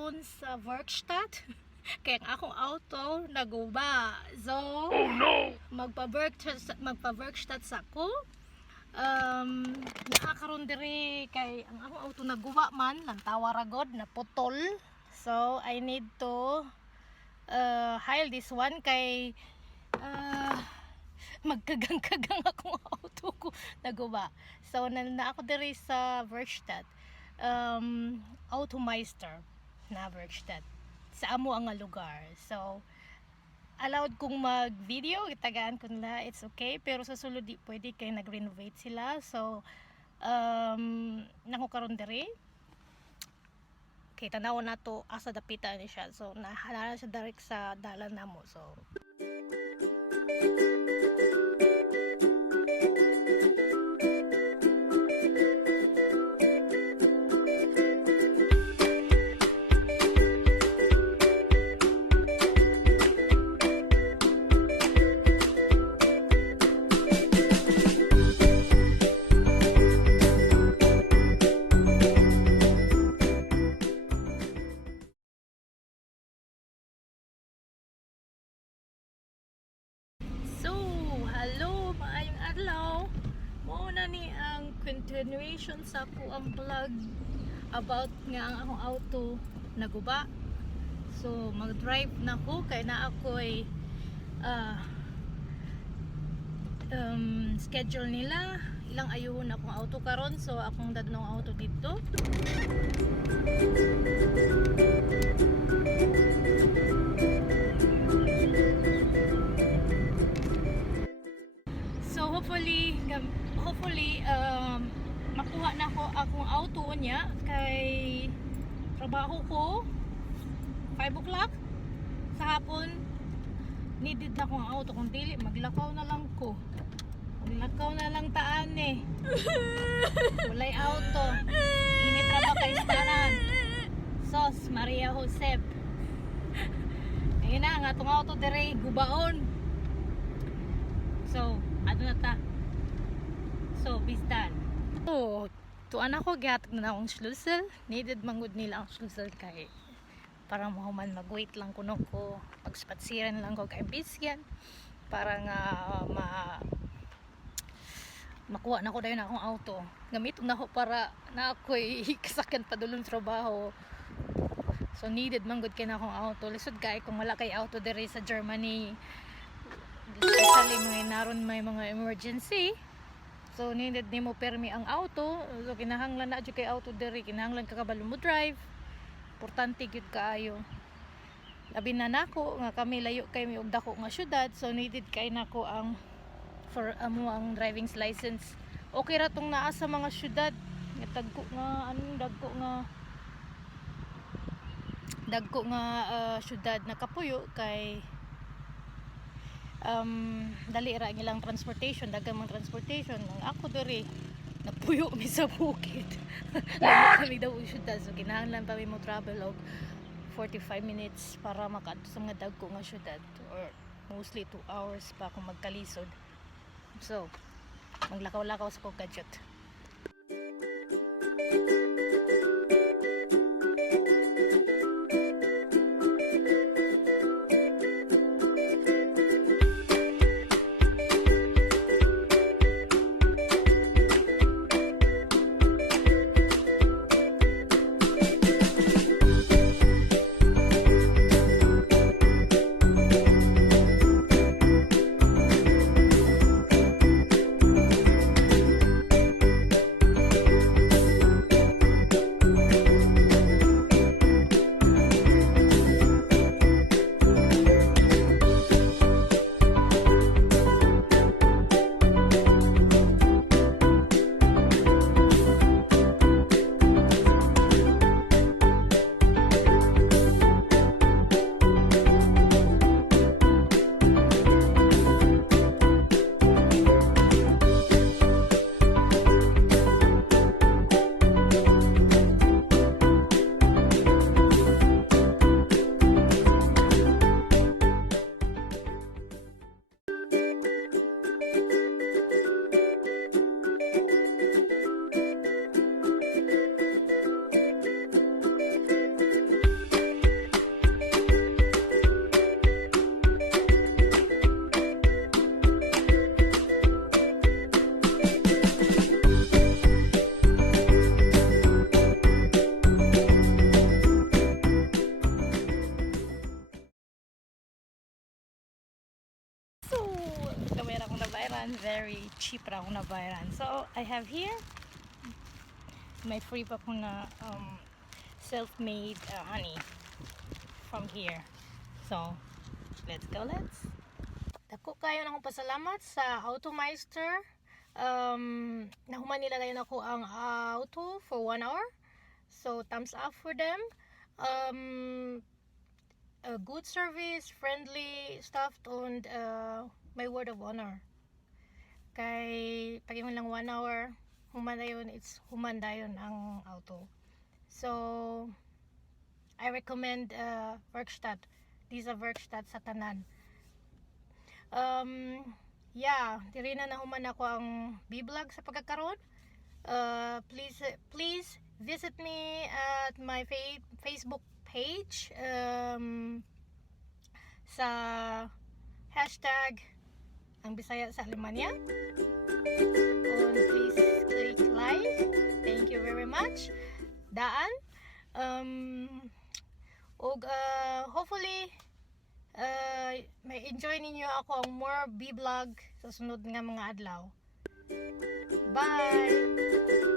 karon sa Werkstatt. Kaya ang akong auto naguba. So, magpa-Werkstatt sa ko. Nakakaroon diri kay ang akong auto naguba man, lantawa ragod na putol. So, I need to hail this one kay magkagang-kagang akong auto ko naguba. So, na ako diri sa Werkstatt. Automeister na Werkstatt sa amo ang lugar. So allowed kong mag-video, itagaan ko nila, it's okay, pero sa sulod di pwede kay nag-renovate sila. So nako karon diri kay tanaw na to asa dapitan ni siya. So nahalala siya direct sa dalan namo. So ni ang continuation sa ang vlog about nga ang akong auto naguba. So mag-drive na ko kay na ako'y schedule nila ilang ayuhon akong auto karon. So akong dadnong auto dito. So hopefully makuha na ko akong auto niya kay trabaho ko 5 o'clock sa hapon. Needed na akong auto, kung dili maglakaw na lang ko, maglakaw na lang taan walay auto, initra ba kay staran sos Maria Josep. Ayun na nga itong auto dire gubaon. So ato na ta. So, bistan. So, tuan ako gihatag na akong schlusel. Needed mangud nila ang schlusel kay para mahuman mag-wait lang kuno ko. Pagspatsiran lang ko kay bisyan para nga makuha na ko dayon akong auto. Gamiton na ko para na ako'y kasakyan padulong trabaho. So, needed mangud kay na akong auto. Lisod kay kung wala kay auto diri sa Germany. Especially mga naron may mga emergency. So needed nimo permi ang auto. So kinahanglan na jud kay auto diri, kinahanglan ka kabalo mo drive. Importante gyud kaayo. Labi na nako nga kami layo kay mi og dako nga syudad, so needed kay nako ang for amo ang driving license. Okay ra tong naa sa mga syudad. Nga tagko nga anong dagko nga syudad na Kapuyo kay dali ra ang ilang transportation, dagang mga transportation. Ang ako diri napuyo mi sa bukid. Layo kami daw syudad, so kinahanglan pa mi mo travel og 45 minutes para makaadto sa mga dagko nga syudad, or mostly 2 hours pa kung magkalisod. So maglakaw-lakaw sa kong gadget. cheap ra akong nabayaran. So I have here may free pa ko na self-made honey from here. So let's go, dako kayo na akong pasalamat sa Automeister. Nahuman nila dayon ako ang auto for 1 hour, so thumbs up for them. A good service, friendly stuff, and my word of honor kay pag lang 1 hour human dayon ang auto. So I recommend Werkstatt. These are Werkstatt sa tanan. Yeah, diri na nahuman ako ang Vblog sa pagkakaroon. Please visit me at my Facebook page sa hashtag AngbisayasaAlemanya. And please click like. Thank you very much. Daan. Hopefully may enjoy ninyo ako ang more Vblog sa sunod nga mga adlaw. Bye!